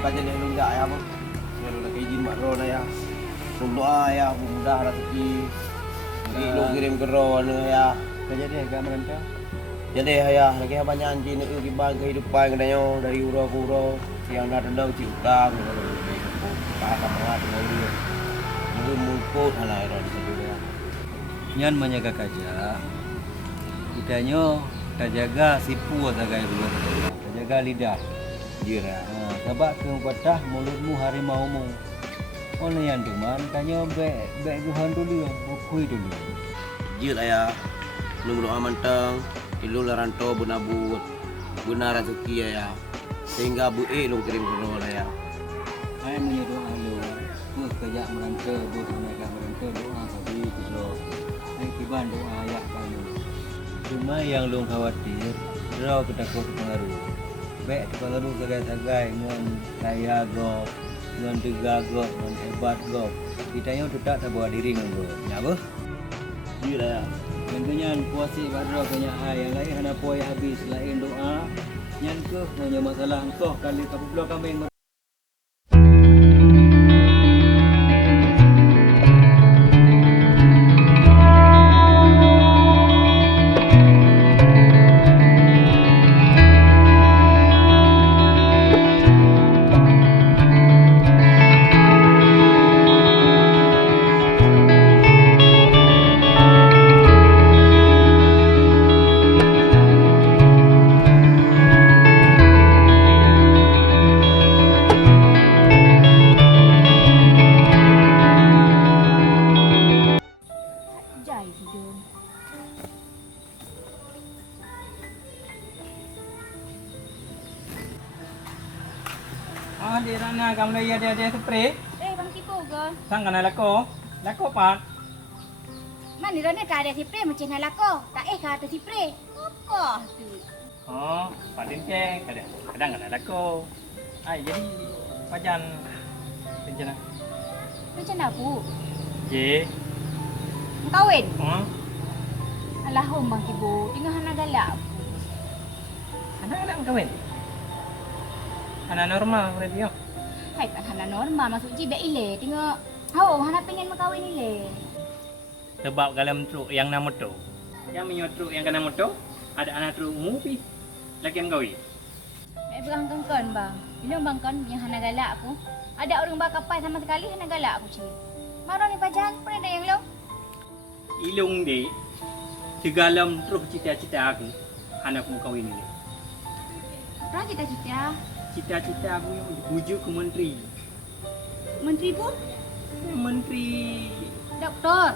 kajian yang belum ya bang. Yang udah kayak izin makro na ya. Doa ya mudah rezeki. Jadi lu kirim ke ron ya. Kejadian agak merentau. Jadi ya lagi banyak anjing itu gimana kehidupan katanya dari uro ke uro yang ada dendam si utang gitu. Kakak pengat ngoli. Mungkin mungkut anak ron itu ya. Nyan menjaga kaja. Kitanya tak jaga sipu atau gaya dulu. Tak jaga lidah. Iya ya. Sebab ke patah mulutmu harimaumu. Oleh yang tu man tanya bek Tuhan dulu, bukui dulu. Iya ya. Lu doa manteng, lu laranto bunabut, guna rezeki ya. Sehingga bu lu kirim ke ron ya. Saya punya doa lu. Tu kerja merantau, buat mereka merantau doa bagi kita. Saya kiban doa ayat kamu. Cuma yang lu khawatir, draw ketakut pengaruh. Bek pengaruh sagai-sagai ngan saya go, ngan tiga go, ngan hebat go. Kita yang tetap tak bawa diri ngan go. Nyapa? Iya ya. Tentunya puasi badro kanya yang lain hana puai habis lain doa. Nyan ke hanya masalah engkau kali kapula kami. Jai hidup. Di rana kamu ada spray. Bang Tipu ke? Sang kana lako pat. Mana rana ka ada sipre macam nak lako. Tak kata sipre. Apa tu? Oh, patin ceng kadang kana lako. Ai jadi pajan rencana. Macam apa? Ye. Kawin? Oh, Bang Tipu. Tengah anak galak. anak kawin. Anak normal berarti yo. Hai tak hana normal masuk ji bek ile. Tengok. Oh, hana pengen makawin ile. Sebab dalam truk yang nama tu. Yang menyot truk yang kena motor, ada anak truk movie. Lagi yang kawin. Mek berang kengkon bang. Bila bang kon yang hana galak aku. Ada orang bakal pai sama sekali hana galak aku cik. Marah ni pajan pun ada yang lo. Ilung di segalam truk cita-cita aku, anak aku kawin ini. Apa cita-cita? Cita-cita aku yang dibujuk ke menteri. Menteri pun? Menteri Doktor.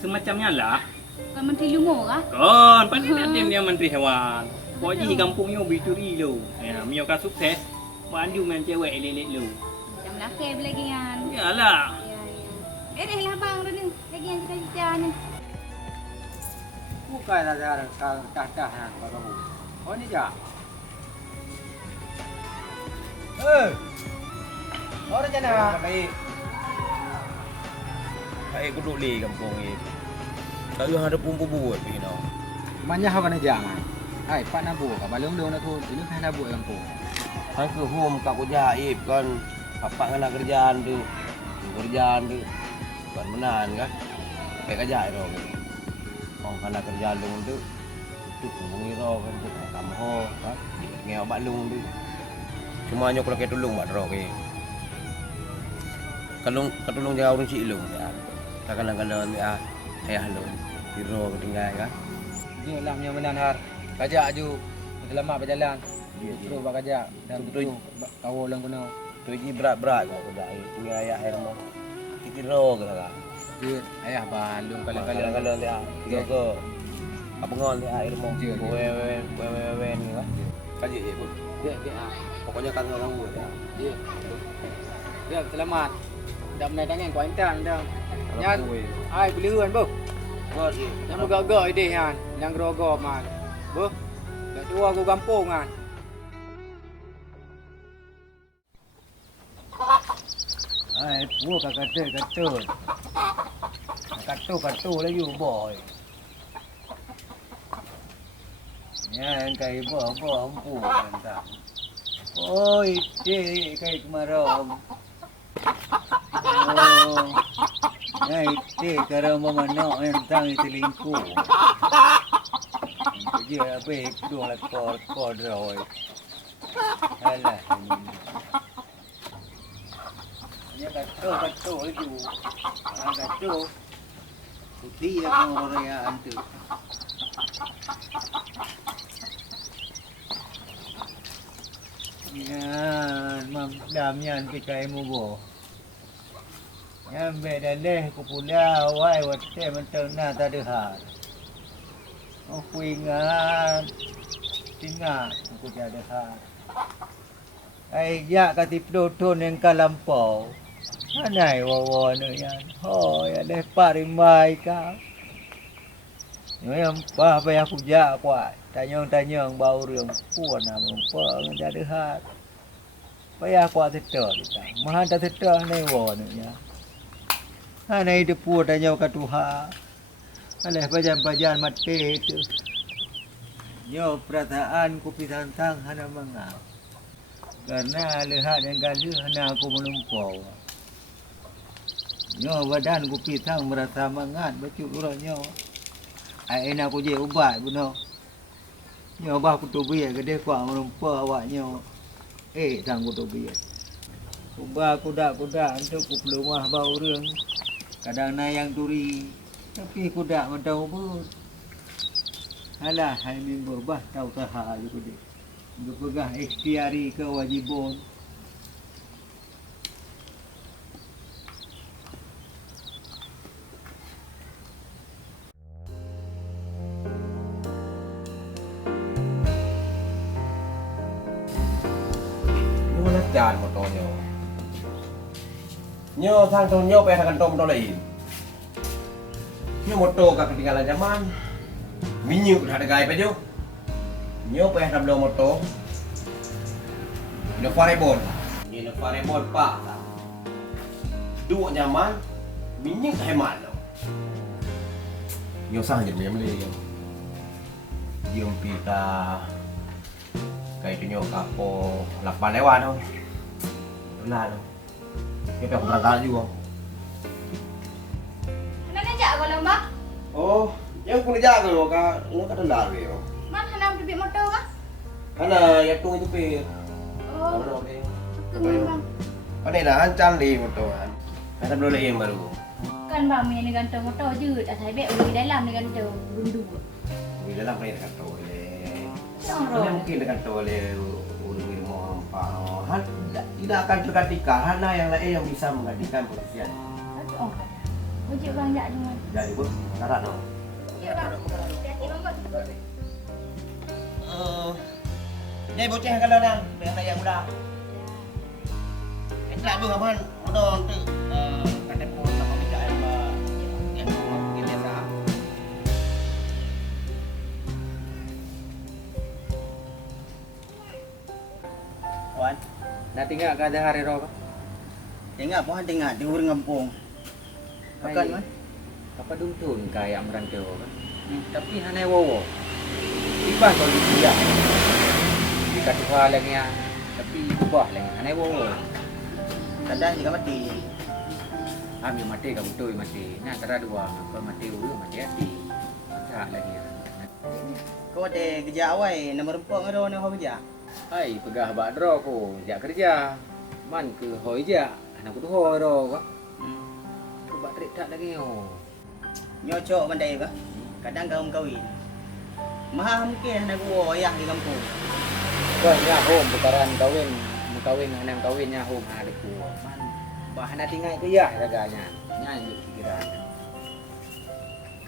semacamnya lah. Bukan menteri lumur kah? Kon, pandai nak dia menteri hewan. Poji kampungnya bituri lo. Ya, mio ka sukses. Bandu main cewek elek lu. Macam laki lagi kan. Yalah. Ya. Dah lah bang dah ni. Lagi yang cita-cita ni. Bukan ada tah-tah kamu. Oh ni ja. Orang jana. Baik duduk di kampung ni. Tak ada pumpu buat ni no. Manya hawa na jangan. Hai, pak nabu ka balong dong aku. Ini kan nabu kampung. Saya ke home tak jaib kan. Apa kena kerjaan tu. Kerjaan tu. Kan menan kan. Kayak kerja itu. Orang kena kerjaan tu. Tu hubungi roh kan. Tu kamu ho kan. Ngeo balung tu. Cuma nyok lagi tulung mak roh ke. Kalung katulung jauh orang cilung ya. Kadang-kadang ya ayah lu. Biro ketinggalan kan. Dia lah punya menan har. Kajak ju. Selamat berjalan. Terus bak kajak dan betul kawal lang kuno. Tu ji berat-berat kau dah. Tinggal ayah air mau. Biro ke lah. Dia ayah balung kala-kala. Kadang-kadang dia tiga ke. Apa ngon dia air mau. Wewe ni kan. Kaji je pun. Dia Pokoknya kan orang buat ya. dia selamat. Dah menaik kau intan dah. Yan, ai beli huan bu. God je. Yang gagak ide han, yang grogo man. Bu. Dah tua aku kampung kan. Ai, gua kata. Katu lagi boy. Ya, yang kai bo ampu entah. Oh, ite kay kumarong. Oh, na ite karang mamano entang itilingko. Jadi apa itu lah kor roy. Alah ini. Hanya kato itu. Kato. Putih ya orang tu. Yan, mam dam yan pikai mo bo. Yan beda deh kupula wai wate mentang na tadha. Oh kuingan. Tinga aku jadi ha. Ai ya katip dotun yang kalampau. Anai wawa nu yan. Oh ya deh parimai ka. Yang apa yang aku jak kuat. Tanyong bau riang puan nama rupa menjadi hat. Payah kuat tetap kita. Mahan tak tetap ni warnanya. Hana hidup puan tanyong katuha. Alah bajan mati itu. Nyo perataan ku pisantang hana mangap. Karena lihat yang galuh hana aku menumpau. Nyo badan ku pisang merasa mangat baju urangnya. Ai enak aku je ubat buno. Nyo bah ku tu biar gede kuat menumpah awaknya. Sang ku tu biar. Ubah kuda untuk ku pelumah bau reung. Kadang nayang turi. Tapi kuda mentau bud. Alah hai minggu bah tau taha je kuda. Untuk pegah ikhtiari kewajibon. Jaan motor nyo sang tu nyo pe sang tom to lain nyo motor ka ketinggalan zaman minyu dah ada gai pe jo nyo pe sam lo motor no farebon pak dua zaman minyu hemat lo nyo sang je me diom pita kai tu nyo kapo lapan lewat thôi. Benar. Kita berangkat juga. Hana ngajak kau lomba? Oh, yang pun jaga lo ka, lo kata lari lo. Man hana bibik motor kah? Karena ya tu itu pe. Oh, Kalau ke. bang. Pandai dah hancan di motoran. Ada belum lagi yang baru. Kan bang punya ni gantung motor je. Asal baik uli dalam ni gantung rundu. Di dalam ni dekat tu le. Orang. Ada mungkin dekat tu le ulu mau han tidak akan tergantikan. Hana yang lain yang bisa menggantikan polisian. Oh, wajib bang jak cuma. Jadi pun syarat no. Ya bang. Hati-hati bang. Ni bocah kalau dah dengan yang muda. Enggak juga man, udah tu kata pun sama minta yang kita sah. Wan, nak tinggal ke ada hari roh? Tengok pun tengok di urang kampung. Makan man. Apa duntun kayak merantau kan? Tapi hanai wowo. Ibah kalau dia. Jika tuha lagi ya, tapi ubah lagi hanai wowo. Kadang juga mati. Ambil mati ka betul mati. Nah tera dua, kalau mati ulu mati hati. Tak lagi ya. Kau ada kerja awal, nama rempok ngado nak kerja. Hai, pegah bak dro ko, jak kerja. Man ke hoi ja, anak ku tu hoi ro ka. Ku bak trik tak lagi yo. Nyocok mandai ba. Kadang kau kawin. Maha mungkin nak gua ayah di kampung. Kau nya home putaran kawin anak kawinnya home ada ku. Man bahan tinggal ke ya raganya. Nyanyi pikiran.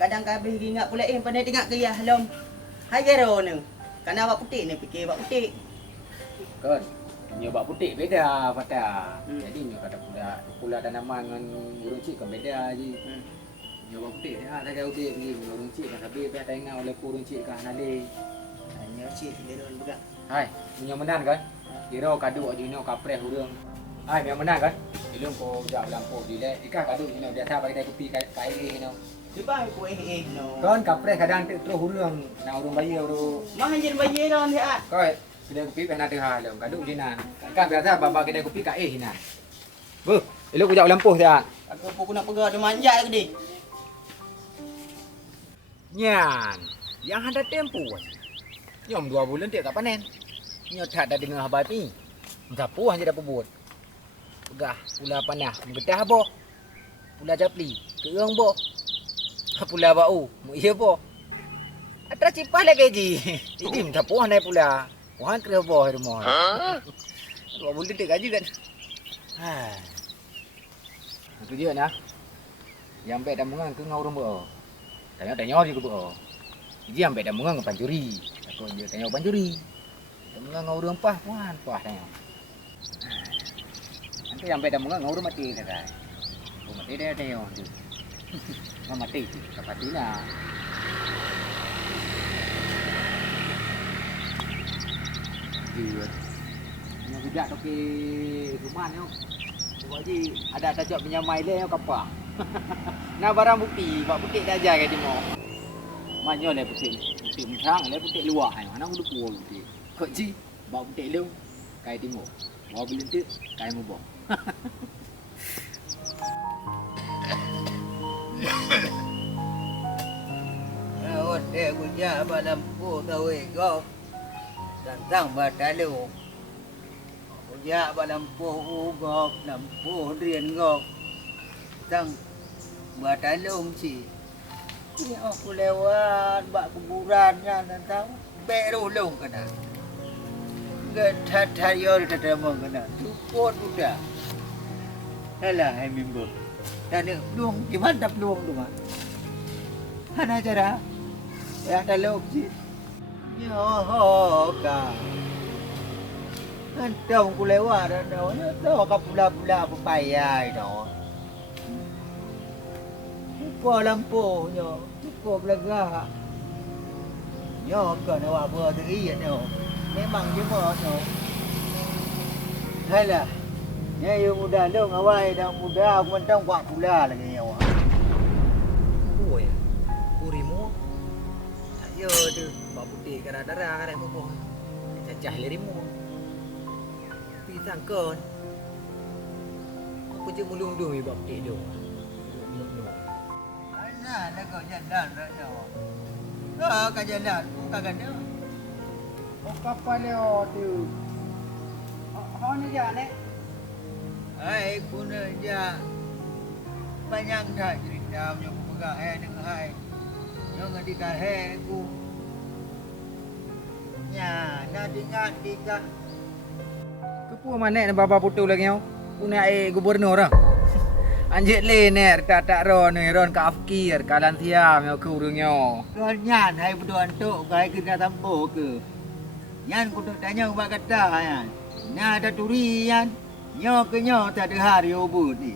Kadang kabeh ingat pula pandai tengok ke ya lom. Hai gero ni. Karena awak putih ni fikir awak putih. Kan. Nyo bak putih beda pada. Jadi nyo kata pula tanaman dengan burung cik kan beda je. Nyo bak putih dah ada udah pergi burung cik kan habis dah tengok oleh burung cik kan ada. Hanya cik gero budak. Hai, nyo menan kan? Kira kadu aja nyo kapres urang. Hai, yang menan kan? Ilung ko jak lampu di le. Ikan kadu nyo dia tak pakai kopi kai nyo. Sebab aku no. Kan kapres kadang terus urang nak urang bayi urang. Mah anjir bayi dah ni ah. Kau kedai kopi pernah tengah lom kaduk jinan. Kan biasa baba kedai kopi kat hinan. Bu, elok kujak lampuh dah. Aku nak pegang dia manjat ke dia. Nyan, yang ada tempo. Nyom 2 bulan tiap tak panen. Nyo tak ada dengar habat ni. Sapu hanya dapat buat. Pegah pula panah, menggedah boh. Pula japli, keung boh. Pula bau, mu iya boh. Atra cipah le keji. Ini minta puah naik pula. Puhan kena boh rumah. 2 bulan tiap gaji kan. Ha. Itu dia nah. Yang baik dah mengang ke ngau rumah. Tanya-tanya dia ke boh. Dia yang baik dah mengang ke pancuri. Aku dia tanya pancuri. Dah mengang ngau rumah pah puhan pah tanya. Nanti yang baik dah mengang ngau rumah mati dah kan. Oh mati dah tanya tu. Mati kapatina. Dia. Yang budak tu ke rumah ni. Sebab je ada tajak penyamai dia yang kapal. Nak barang bukti, bak putik dah ajar ke demo. Manyo le putik. Putik mentang le putik luar ai. Mana udah puas putik. Kok ji bak putik lu kai demo. Bawa belentik kai mubah. Rawat dia gujak balampu tahu kau. Tentang batalu. Gujak balampu ugok, lampu rian gok. Tang batalu si. Ni aku lewat bak kuburannya tentang berulung kena. Getat hayol tetamo kena. Support udah. Alah hai mimbo. Dan luang gimana luang tu mah? Hana cara. Ya dalok si. Yo ka. Antong ku lewat dah. Tahu ka pula-pula papaya itu. Ko lampunya, ko belaga. Yo ka na wa bo tu iya no. Memang je mo no. Halah. Ya yo muda lo ngawai dah muda aku mentang kuat pula lagi ya. Oi. Urimu. Ayo tu, bak putik kada darah kada mubah. Cacah lirimu. Pisang kon. Aku je mulung dulu bak putik tu. Ana nak kau jalan dah yo. Ah ka jalan, bukan dia. Oh kapal leo tu. Hau ni ja ne. Hai kuna ja. Banyak dah cerita punya pegang dengan hai. Yo ngadi ka hai aku. Ya, nak dengar tiga. Kepu mana nak baba putu lagi kau? Punya gubernur orang. Anjit lener tak ron ron ka afkir kalan tiam yo ku rungyo. Kau nyan hai berdoa untuk kai kena tampo ke. Yan ku tak tanya ubah kata yan. Nah ada turian. Nyo ke nyo tak ada hari ubud ni.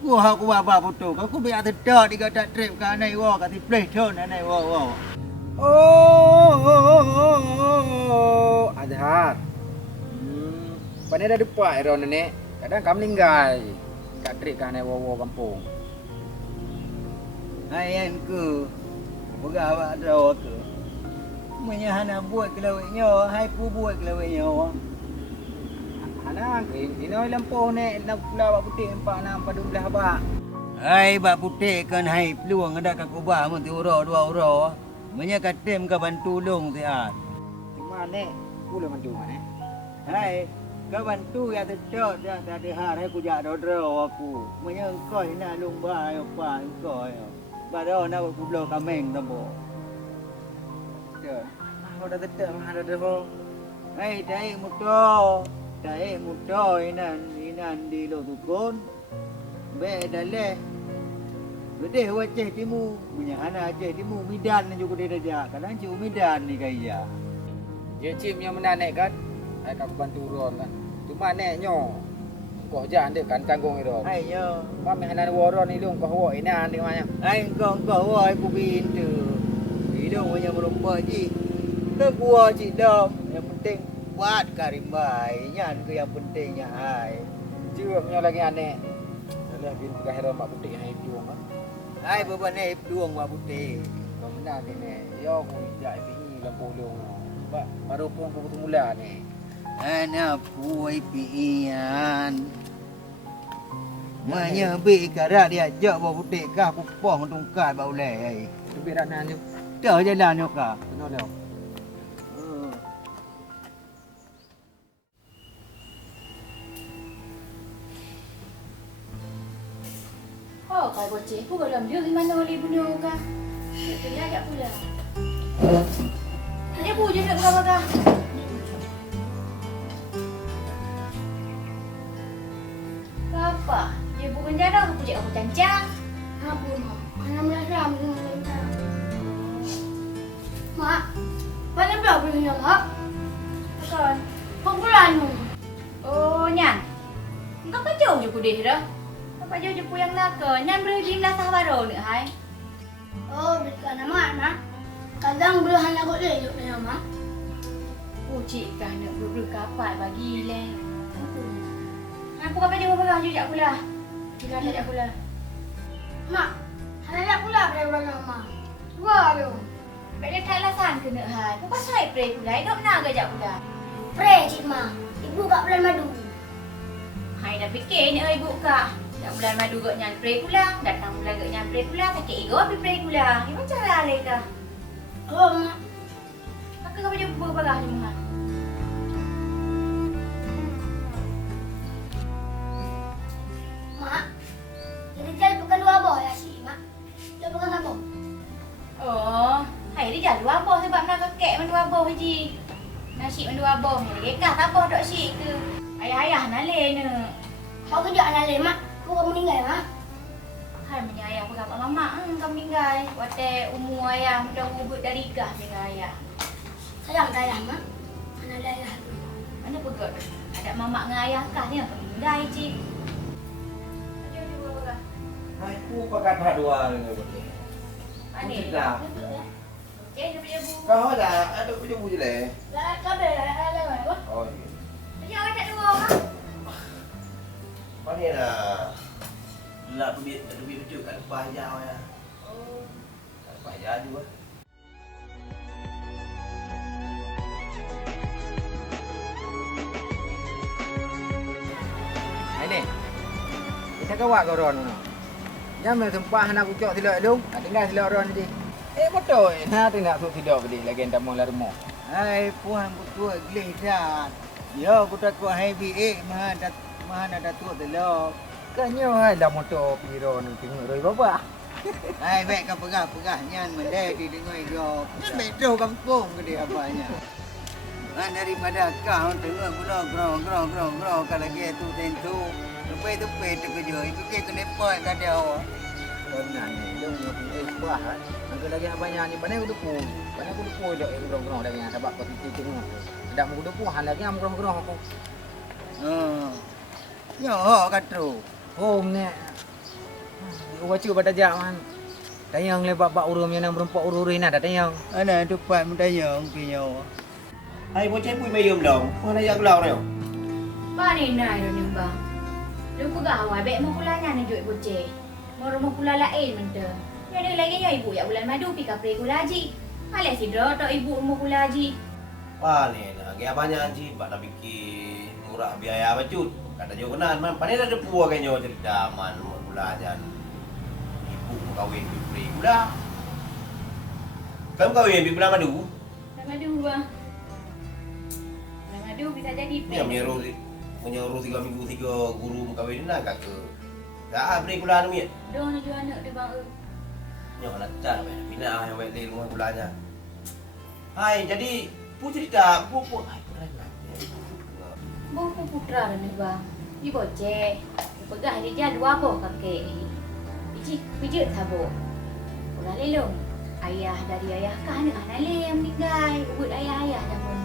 Ku hak ku baba putu kau ku biar terdak di kata trip ka nai wo ka ti play ton nai wo. Oh, Azhar. Pandai dah depak ron ni. Kadang kam linggai. Kat trip kan wo kampung. Hai yan ku. Boga awak ro ke. Menyahana buat kelawetnya, hai pu buat kelawetnya. Anak, ini lampu ni nak pula bak putih empat enam padu belah bak. Hai bak putih kan hai peluang ada kat kubah mun tu uro 2 uro. Menya katem ka bantu long tiat. Cuma ni pula mandu mana? Hai ka bantu ya tetap dah tak ada har hai ku jak dodro aku. Menya engkau nak lumba yo pa engkau yo. Baro nak ku blo kameng tambo. Ya. Kau dah tetap mana dah ho. Hai dai muto. Dai muto inan di lo tukun. Be dale. Gede wajah timu, punya anak aja timu midan juga dia dah. Kadang cik midan ni kaya. Dia cim yang menanek kan. Ai kau bantu ron kan. Cuma neknyo. Kau jangan dia kan tanggung itu. Hai yo. Kau mehnan waron ni lu kau hawa inan ni macam. Hai kau wai ku bin tu. Hidung punya merupa ji. Kau gua cik dom. Yang penting buat karimbai. Nyan ke yang pentingnya hai. Cuma punya lagi aneh. Salah bin pegah heran mak putih hai piung kan. Hai beban ni peluang buat putih. Kau menan ni. Yo ku jak pingi lampu lu. baru pun aku mula ni. Ana puai pian. Menyebi kara dia jak bawa putih kah kupong tungkai bau lei. Lebih dah nan tu. Dah jalan yo kah. Kena dah. Oh, kau bocah, aku dalam dia gimana oleh punya kah? Dia tak pula. Dia punya nak berapa kah? Apa? Dia bukan jarang aku cakap aku cancang. Apa mak? Mana melasam dengan lentang. Mak, mana berapa punya mak? Kan? Pembulan tu. Oh, nyan. Kau kan jauh je pudih dah. Apa jauh je puyang nak ke? Nyan berbim lah sahabat ni, hai. Oh, bukan nama mak. Kadang belum hanya aku lejut dengan mak. Cik kan nak buru kapat bagi le. Aku apa je berapa jujak pula. Juga tak pula. Mak, hanya nak pula pada bulan mak. Dua tu. Baik dia tak alasan ke nak hai. Kau pasal pray pula. Kau nak ke jak pula. Pray cik mak. Ibu kat bulan madu. Hai dah fikir ni ibu kak. Dah bulan madu gak nyan pray pula. Datang bulan gak nyan pray pula. Sakit ego api pray pula. Ni macam mana le kah? Oh mak. Aku kau je berapa ni mak. Mak. Jadi jalan bukan dua boh ya cik mak. Dia bukan apa? Oh, hai dia jalu abah sebab nak kekek mandu abah haji. Nasi mandu abah ni. Kah tak abah dok sik ke? Ayah-ayah nak le ne. Kau kerja anak le mak. Kau kamu meninggal mak. Hai punya ayah aku dapat mama kau meninggal. Waktu umur ayah mudah ubud dari gah dengan ayah. Sayang ayah mak. Anak le ayah. Mana pegot? Ada mama dengan ayah kah ni apa meninggal cik. Aku pakai dah dua dengan boleh. Mana? Dah. Okey, dia punya bu. Kau dah ada punya bu je le. Lah, kau bela lah mak. Oh. Dia awak tak dua kan? Mana dah? Lah duit betul kat payah ya. Oh. Kat payah juga. Hai ni. Kita kawak kau ron no. Jangan sempah nak ucap silap dong. Tinggal silap ron nanti. Betul. Nah tinggal sok silap beli lagi entam mula rumah. Hai puan betul gelih dah. Yo aku takut hai bi mana datuk telok. Kanyo hai dah motor piro ni tengok roi bapa. Hai baik kau pegah nyan mendai di dengar yo. Betul kampung ke dia apanya. Daripada kau tengok guna grong kalau dia tu tentu. Lepas tu tu kerja. Itu ke kena point kat dia. Benar ni. Dia punya buah. Angka lagi banyak ni pandai aku depu. Pandai aku depu dak grong-grong lagi sebab kau tengok. Tidak mau depu han lagi am grong-grong aku. Yo kat tu. Home ni. Baca pada jak man. Tayang le bab urus yang berempat urus nak tayang. Ana tempat mendayang pinyo. Hai bocah pui mayum dong. Mana ya gelau reo. Mana nak ni bang? Lu pegah awak baik mau pulanya nak jual bocah. Mau pula lain benda. Yang ada lagi ibu ya bulan madu pi kapre kula haji. Malah si dro tok ibu mau pula haji. Mana nak ge banyak ji bak nak fikir murah biaya bacut. Kata jo kenan man pandai ada puak kenyo cerita man pula jan. Ibu kawin beli pula. Kamu kawin beli pula madu? Bulan madu bang. Bulan madu bisa jadi Ni yang menyuruh 3 minggu 3 guru kawin nak kat ke. Dah beri pula ni. Dong nak jual anak dia bang. Yang lancar pindah yang baik di rumah pulanya. Hai jadi pu cerita pu ai keren lah. Buku putra ni bang. Ni bocah. Pegah dia jadi dua boh kakek. Pijit sabo. Pegah lelong. Ayah dari ayah kah anak le yang meninggal. Ubud ayah dah pun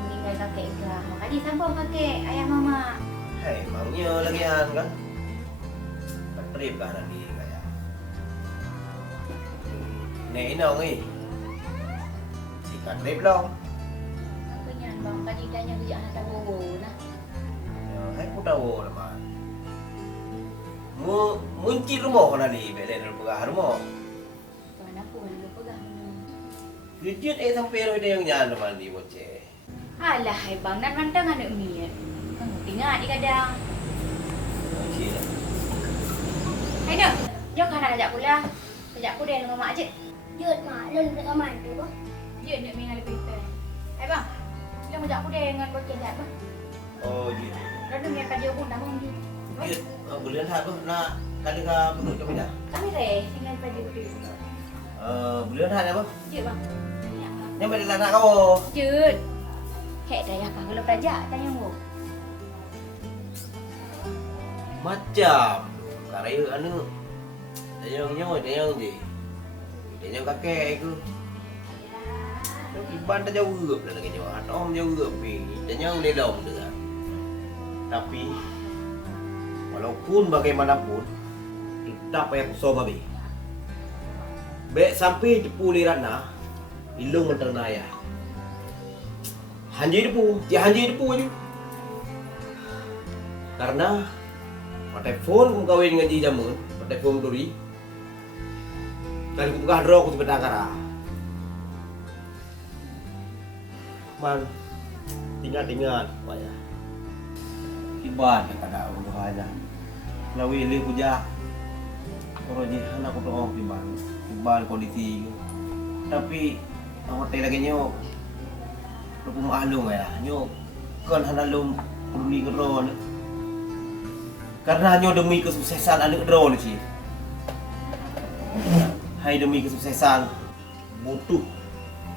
meninggal kakek kah. Maka dia sabo kakek ayah mama. Hai maunya lagian kan. Trip kah nanti kaya. Nek inong ni. Sikat trip long. Apa nyan bang kaji tanya kerja anak tahu nah. Hai ku tahu lah man. Muncit rumah kena di belen pegah rumah. Tuan aku lu pegah. Kejut sampai roh dia yang nyan mandi bocah. Alah, hai bang, nan mantang anak mian. Kamu tinggal di kadang. Okey lah. Hai nak, jom kan nak ajak pula. Ajak aku dia dengan mak je. Jut mak, lu nak kamar tu apa? Dia nak mengal berita. Hai bang, jom ajak aku dia dengan bocah dah bang. Oh, je. Lalu dia kerja pun dah bang. Kejut, boleh lihat tu nak kali ke penuh jom dah. Kami reh tinggal pada dia. Boleh lihat apa? Je bang. Yang pada nak kau. Jut. Hek dah ya kalau pelajar tanya mu. Macam karya anu. Tanya je. Tanya kakek aku. Iban dah jauh lah lagi jauh. Atom jauh tapi tanya lelong dah. Tapi walaupun bagaimanapun tetap payah kusoma be. Baik sampai jepu lirana ilung menternaya. Hanji depu aja. Karena pakai phone ku kawin dengan ji jamun, pakai phone duri. Kali ku buka draw ku sebetang kara. Man, tinggal apa ya? Iban yang kada untuk aja. Lawi le puja. Kalau ji anak ku doong iban kondisi. Tapi hotel lagi nyo lu maalung ya nyo kan hanalum demi keron karena nyo demi kesuksesan anak keron sih hai demi kesuksesan butuh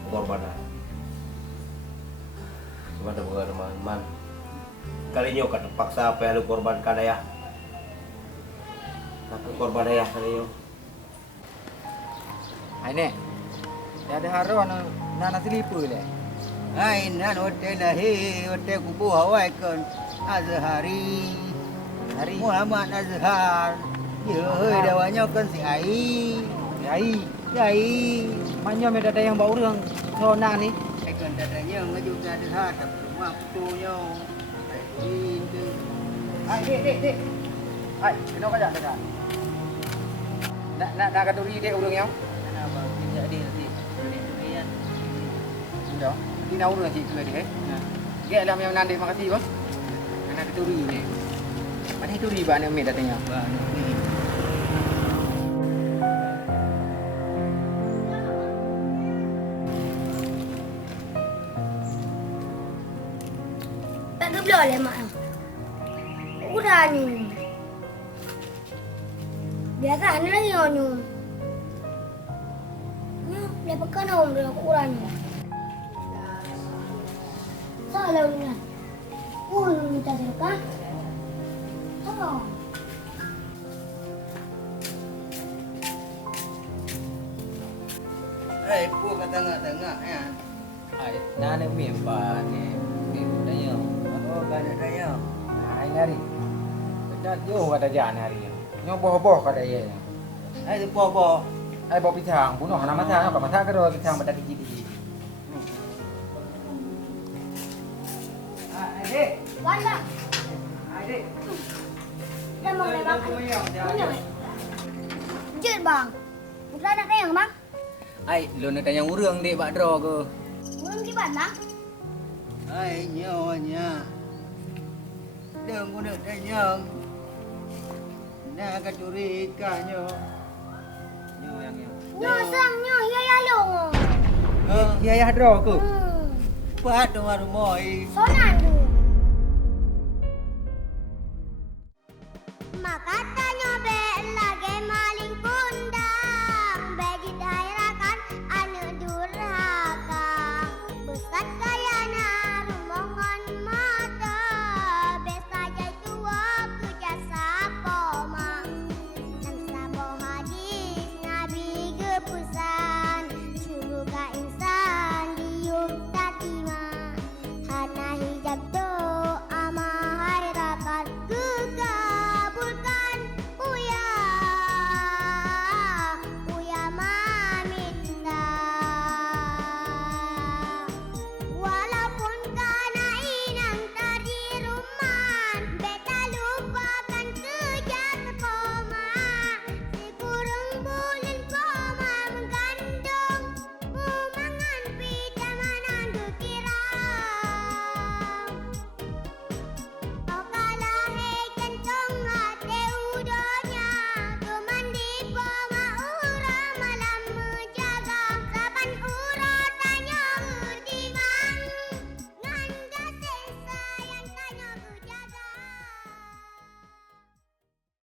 pengorbanan kepada teman-teman kali nyo kan terpaksa apa yang lu korbankan ya tapi korban ya kali nyo Hai nek. Ya ada haro na selipu le. Ai nan hotel lahi hotel kubu Hawaii kan Azhari. Hari Muhammad Azhar. Ya heuy dawanya kan si Ai. Manyo me ada yang bau urang sona ni. Ai kan dadanya ngajuta Azhar tapi rumah putunya. Itu. Hai dek. Hai, kenapa aja dah. Nak katuri dek urang yang. Kenapa tidak dia nanti? Ini Dah. Ni nak urang cik tu dia. Gek lah yang nandai makasih bang. Anak katuri ni. Mana katuri ba nak me datanya. Ba ni. Tak geblok le mak. Udah ni. Biasa ni lagi onyu. Dia pekan om dia kurang ni. Salah ni. Minta sedekah. Tolong. Pu kat tengah-tengah ya. Hai, na nak me ba ni. Ni datanya. Oh, kan ada. Hai hari. Dah yo kata jan hari. Nyo boh kata ye. Ai tu po. Ai boh pisang, bunuh nama thang apa mata karo pisang pada gigi. Hai dek. Bandang. Hai dek. Dah mau le bang. Mana? Jut bang. Putra nak tayang bang. Ai, lu nak tanya urang dek bak draw ke. Belum di bandang. Ai nyonya. Đừng có được đây nhờ. Nè cái churi cả nhờ. Nyo yang nyo. Nyo sang nyo ya lo. Ya draw ke. Phát đâu mà rồi. Sonan tu.